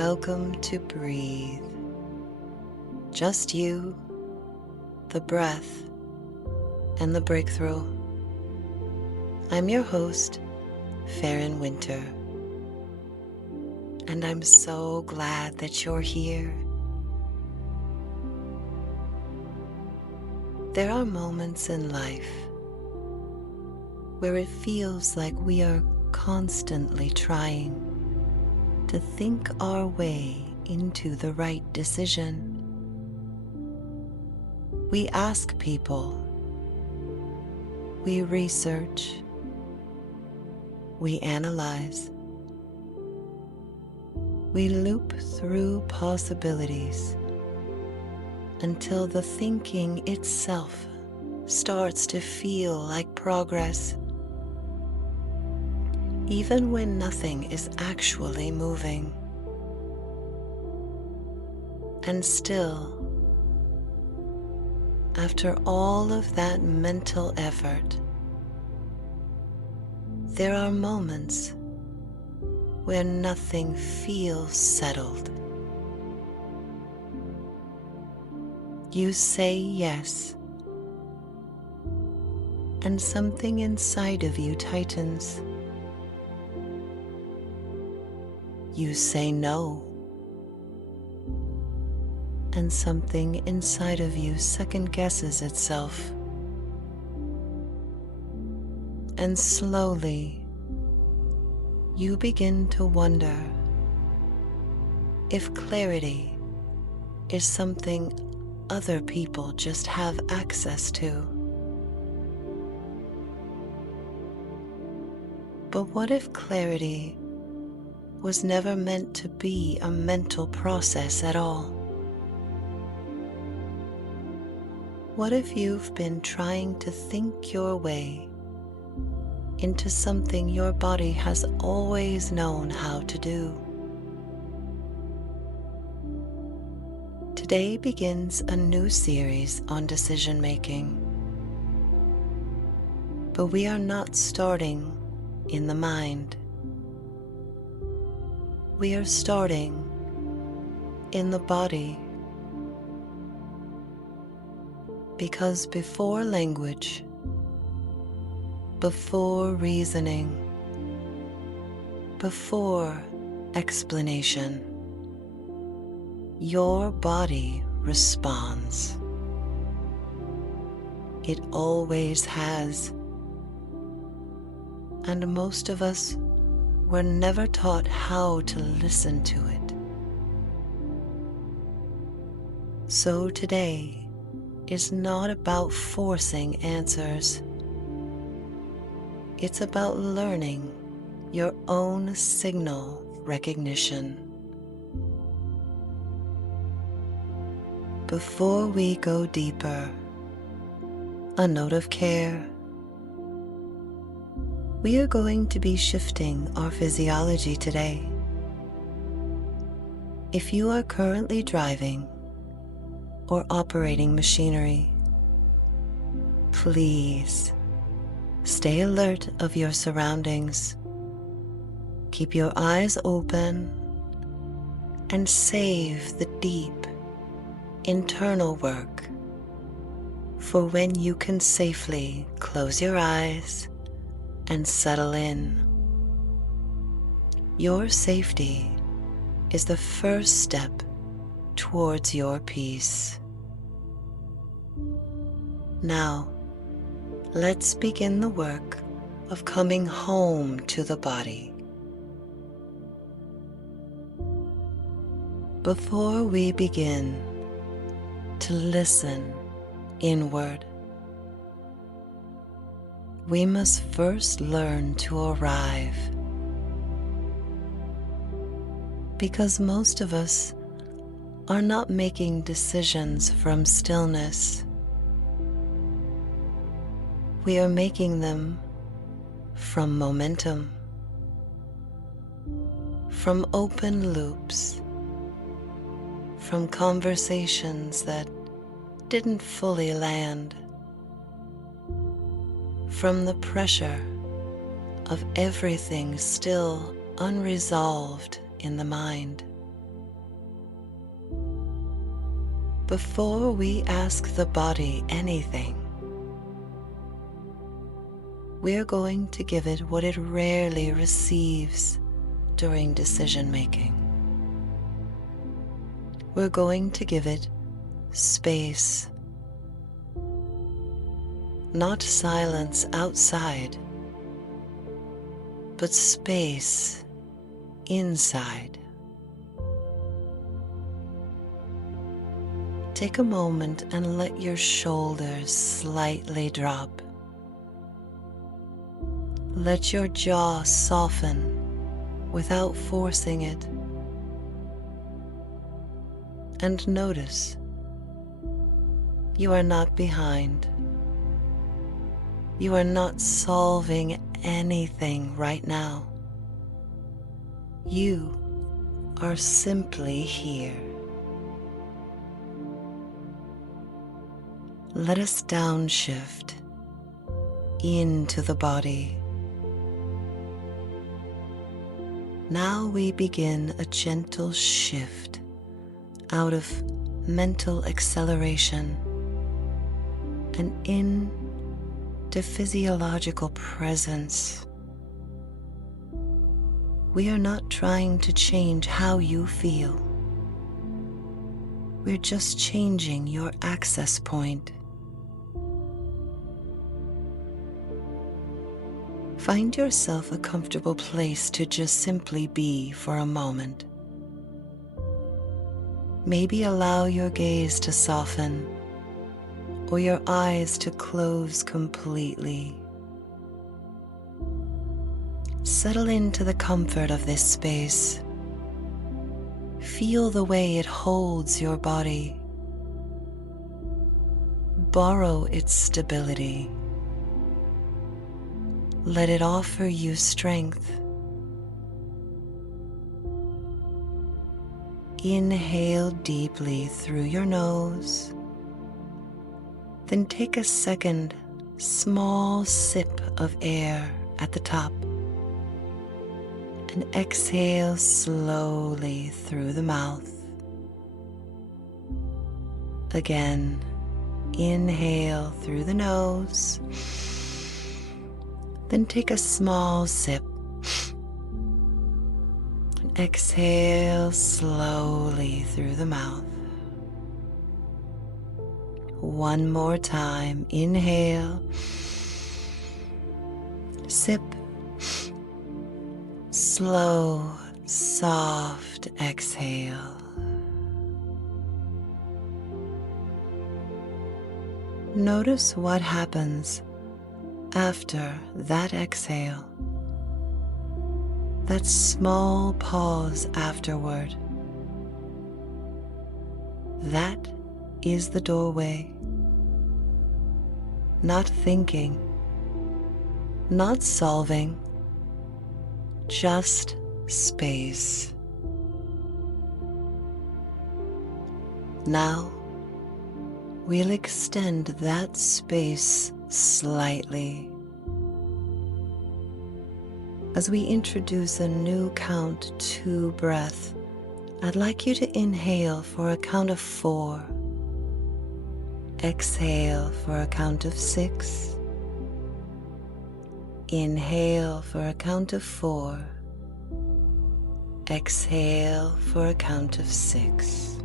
Welcome to Breathe. Just you, the breath, and the breakthrough. I'm your host, Farron Winter, and I'm so glad that you're here. There are moments in life where it feels like we are constantly trying to think our way into the right decision. We ask people, we research, we analyze, we loop through possibilities until the thinking itself starts to feel like progress, even when nothing is actually moving. And still, after all of that mental effort, there are moments where nothing feels settled. You say yes, and something inside of you tightens. You say no, and something inside of you second guesses itself. And slowly, you begin to wonder if clarity is something other people just have access to. But what if clarity was never meant to be a mental process at all? What if you've been trying to think your way into something your body has always known how to do? Today begins a new series on decision making, but we are not starting in the mind. We are starting in the body, because before language, before reasoning, before explanation, your body responds. It always has, and most of us were never taught how to listen to it. So today is not about forcing answers. It's about learning your own signal recognition. Before we go deeper, a note of care. We are going to be shifting our physiology today. If you are currently driving or operating machinery, please stay alert of your surroundings. Keep your eyes open and save the deep internal work for when you can safely close your eyes and settle in. Your safety is the first step towards your peace. Now, let's begin the work of coming home to the body. Before we begin to listen inward, we must first learn to arrive, because most of us are not making decisions from stillness. We are making them from momentum, from open loops, from conversations that didn't fully land, from the pressure of everything still unresolved in the mind. Before we ask the body anything, we're going to give it what it rarely receives during decision making. We're going to give it space, not silence outside, but space inside. Take a moment and let your shoulders slightly drop. Let your jaw soften without forcing it. And notice you are not behind. You are not solving anything right now. You are simply here. Let us downshift into the body. Now we begin a gentle shift out of mental acceleration and into physiological presence. We are not trying to change how you feel. We're just changing your access point. Find yourself a comfortable place to just simply be for a moment. Maybe allow your gaze to soften or your eyes to close completely. Settle into the comfort of this space. Feel the way it holds your body. Borrow its stability. Let it offer you strength. Inhale deeply through your nose. Then take a second small sip of air at the top. And exhale slowly through the mouth. Again, inhale through the nose. Then take a small sip. And exhale slowly through the mouth. One more time. Inhale. Sip. Slow, soft exhale. Notice what happens after that exhale. That small pause afterward. That is the doorway. Not thinking, not solving, just space. Now, we'll extend that space slightly. As we introduce a new count 2 breath, I'd like you to inhale for a count of 4. Exhale for a count of 6. Inhale for a count of 4. Exhale for a count of 6.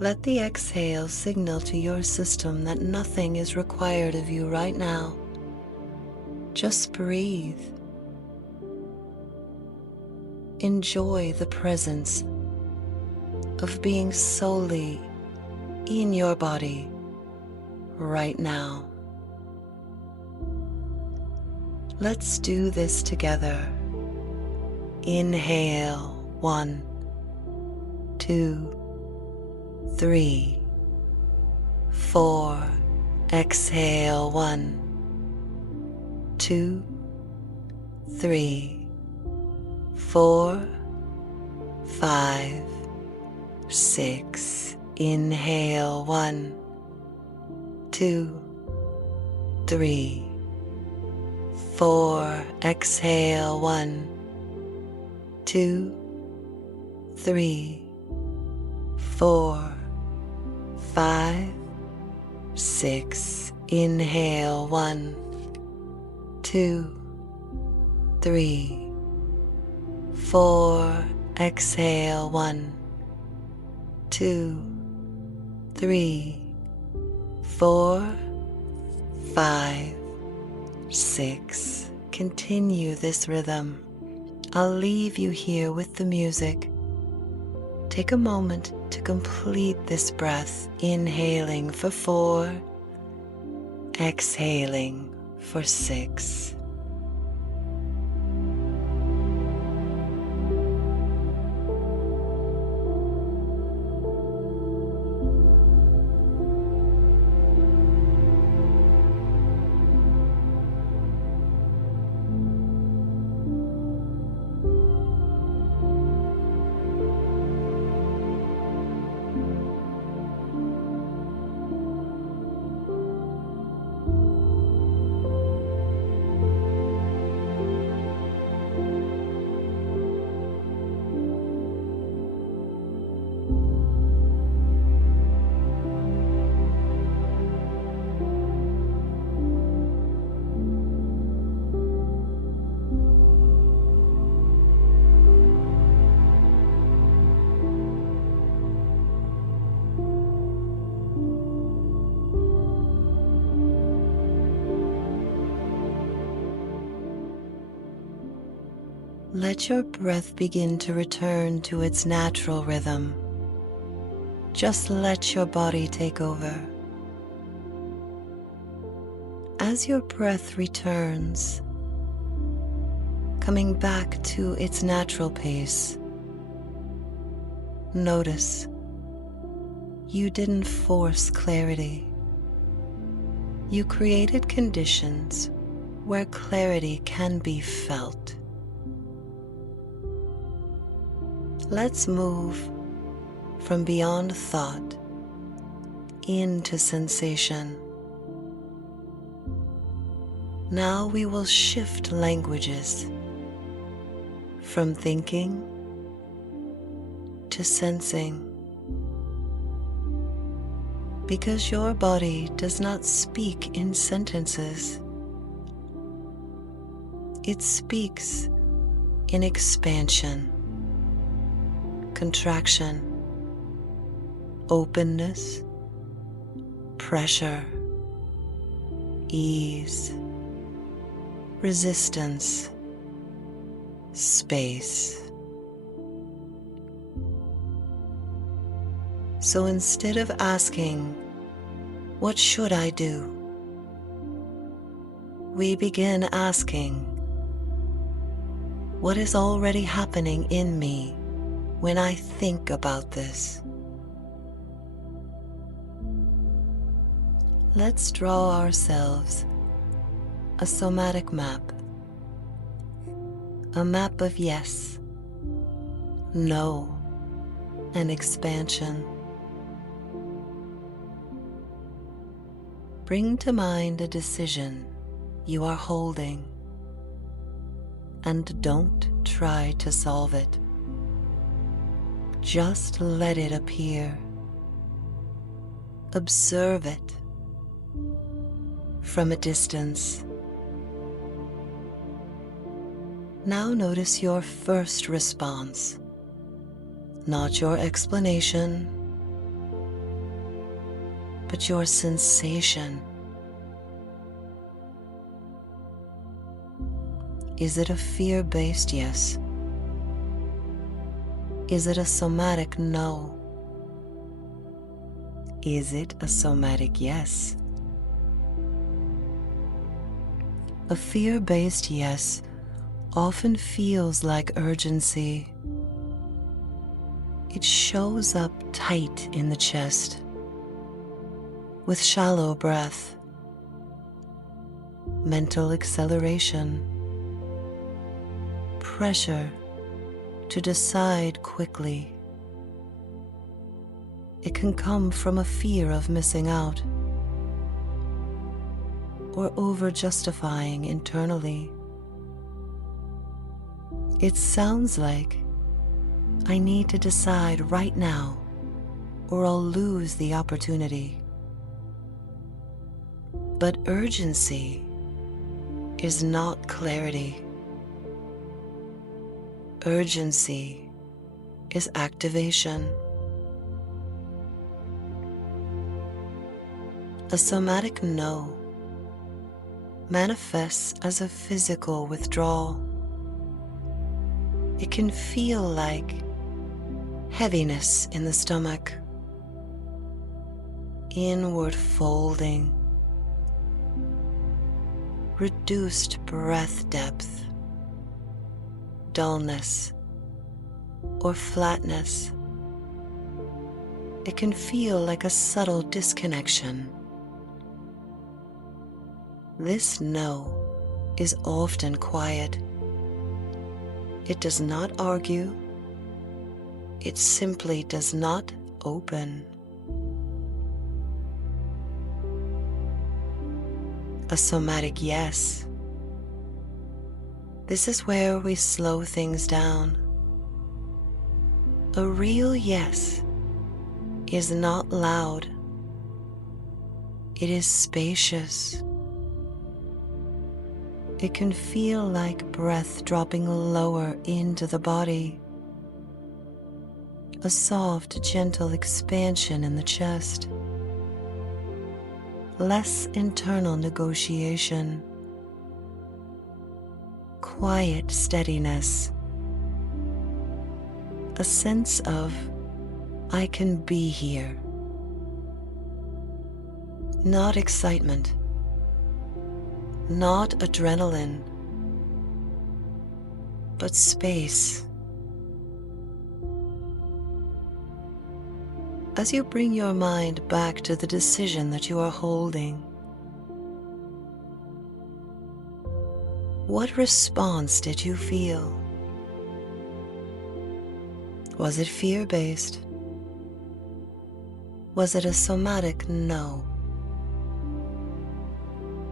Let the exhale signal to your system that nothing is required of you right now. Just breathe. Enjoy the presence of being solely in your body right now. Let's do this together. Inhale, 1, 2, 3, 4. Exhale, 1, 2, 3, 4, 5, 6. Inhale, 1, 2, 3, 4. Exhale, 1, 2, 3, 4, 5, 6. Inhale, 1, 2, 3, 4. Exhale, 1, 2, 3, 4, 5, 6. Continue this rhythm. I'll leave you here with the music. Take a moment to complete this breath, inhaling for 4, exhaling for 6. Let your breath begin to return to its natural rhythm. Just let your body take over. As your breath returns, coming back to its natural pace, notice you didn't force clarity. You created conditions where clarity can be felt. Let's move from beyond thought into sensation. Now we will shift languages from thinking to sensing. Because your body does not speak in sentences, it speaks in expansion, contraction, openness, pressure, ease, resistance, space. So instead of asking, "What should I do?" we begin asking, "What is already happening in me when I think about this?" Let's draw ourselves a somatic map, a map of yes, no, and expansion. Bring to mind a decision you are holding, and don't try to solve it. Just let it appear. Observe it from a distance. Now notice your first response, not your explanation, but your sensation. Is it a fear-based yes? Is it a somatic no? Is it a somatic yes? A fear-based yes often feels like urgency. It shows up tight in the chest, with shallow breath, mental acceleration, pressure to decide quickly. It can come from a fear of missing out or over-justifying internally. It sounds like, "I need to decide right now or I'll lose the opportunity. But urgency is not clarity. Urgency is activation. A somatic no manifests as a physical withdrawal. It can feel like heaviness in the stomach, inward folding, reduced breath depth, dullness, or flatness. It can feel like a subtle disconnection. This no is often quiet. It does not argue. It simply does not open. A somatic yes. This is where we slow things down. A real yes is not loud. It is spacious. It can feel like breath dropping lower into the body, a soft, gentle expansion in the chest, less internal negotiation, quiet steadiness, a sense of I can be here. Not excitement, not adrenaline, but space. As you bring your mind back to the decision that you are holding, what response did you feel? Was it fear-based? Was it a somatic no?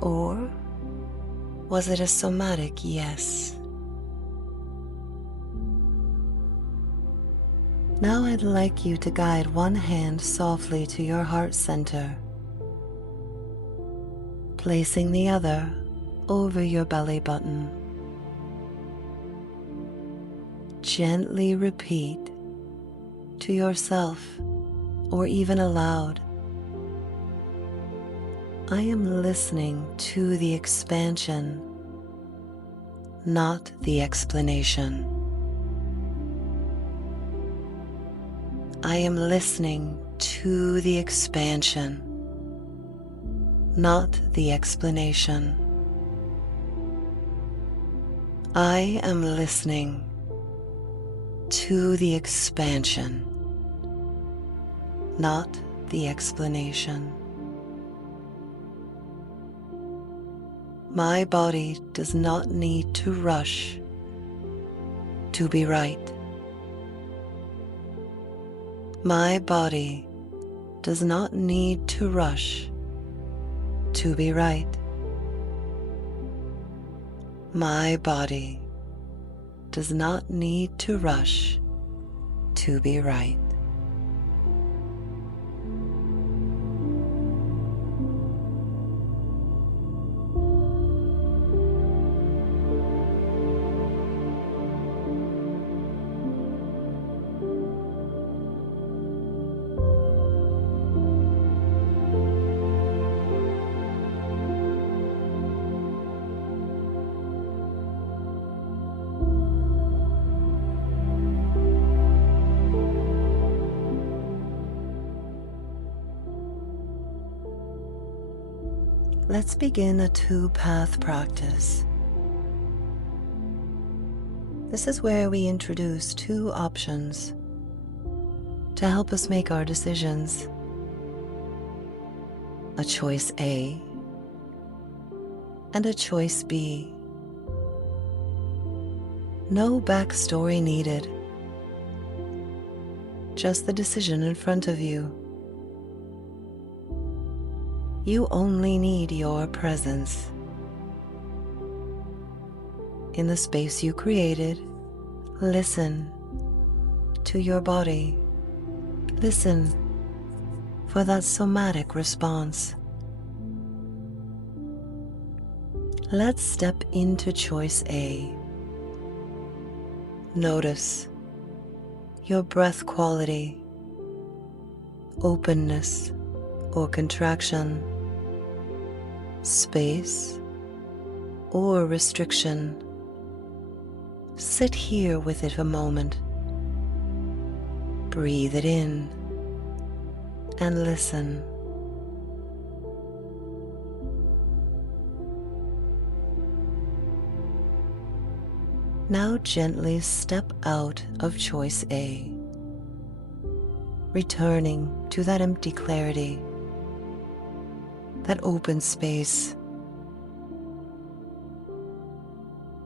Or was it a somatic yes? Now I'd like you to guide one hand softly to your heart center, placing the other over your belly button. Gently repeat to yourself or even aloud, I am listening to the expansion, not the explanation. I am listening to the expansion, not the explanation. I am listening to the expansion, not the explanation. My body does not need to rush to be right. My body does not need to rush to be right. My body does not need to rush to be right. Let's begin a two-path practice. This is where we introduce two options to help us make our decisions. A choice A and a choice B. No backstory needed, just the decision in front of you. You only need your presence. In the space you created, listen to your body. Listen for that somatic response. Let's step into choice A. Notice your breath quality, openness or contraction, space or restriction. Sit here with it a moment. Breathe it in and listen. Now gently step out of choice A, returning to that empty clarity, that open space.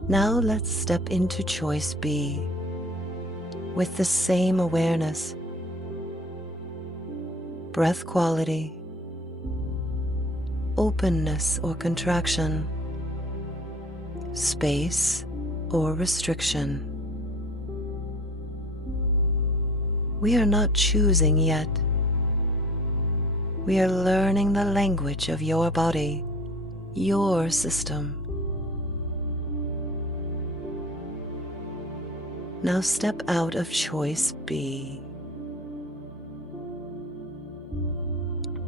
Now let's step into choice B with the same awareness, breath quality, openness or contraction, space or restriction. We are not choosing yet. We are learning the language of your body, your system. Now step out of choice B.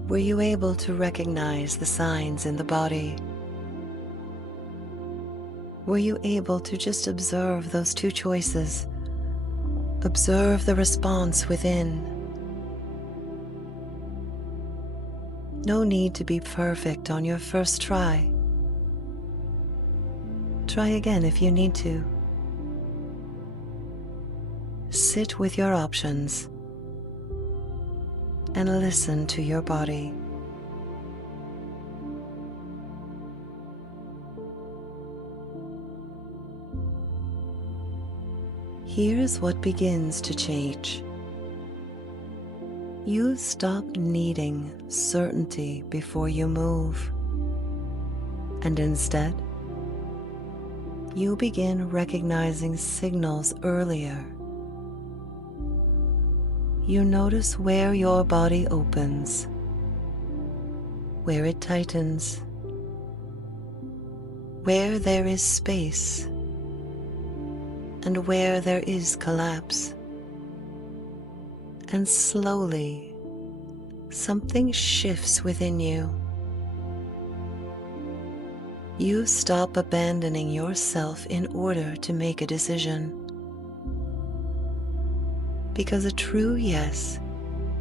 Were you able to recognize the signs in the body? Were you able to just observe those two choices? Observe the response within. No need to be perfect on your first try. Try again if you need to. Sit with your options and listen to your body. Here's what begins to change. You stop needing certainty before you move, and instead, you begin recognizing signals earlier. You notice where your body opens, where it tightens, where there is space, and where there is collapse. And slowly, something shifts within you. You stop abandoning yourself in order to make a decision. Because a true yes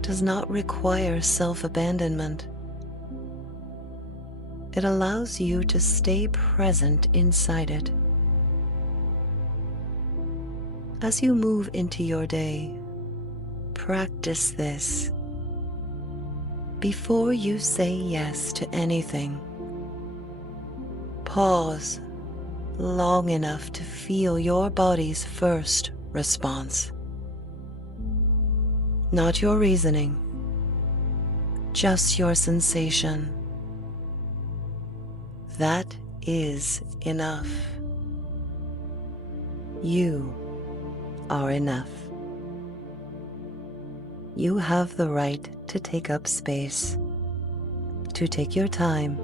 does not require self-abandonment. It allows you to stay present inside it. As you move into your day, practice this. Before you say yes to anything, pause long enough to feel your body's first response. Not your reasoning, just your sensation. That is enough. You are enough. You have the right to take up space, to take your time,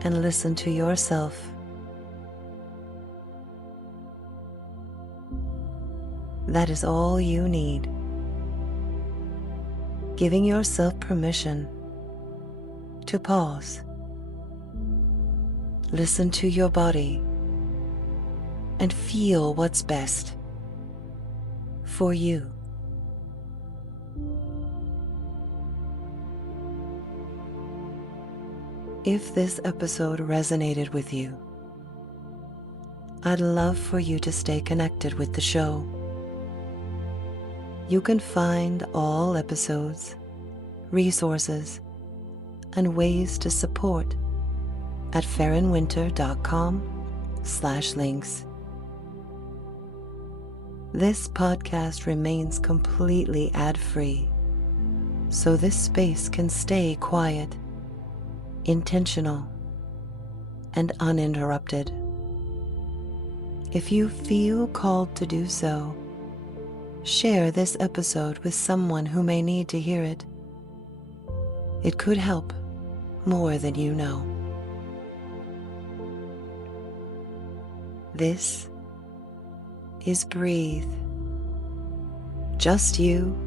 and listen to yourself. That is all you need. Giving yourself permission to pause, listen to your body, and feel what's best for you. If this episode resonated with you, I'd love for you to stay connected with the show. You can find all episodes, resources, and ways to support at farronwinter.com/links. This podcast remains completely ad-free, so this space can stay quiet, intentional, and uninterrupted. If you feel called to do so, share this episode with someone who may need to hear it. It could help more than you know. This is Breathe. Just you,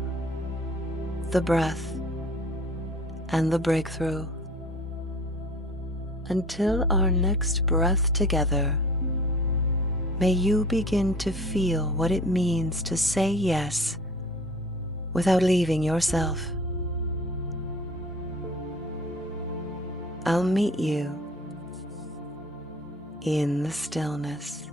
the breath, and the breakthrough. Until our next breath together, may you begin to feel what it means to say yes without leaving yourself. I'll meet you in the stillness.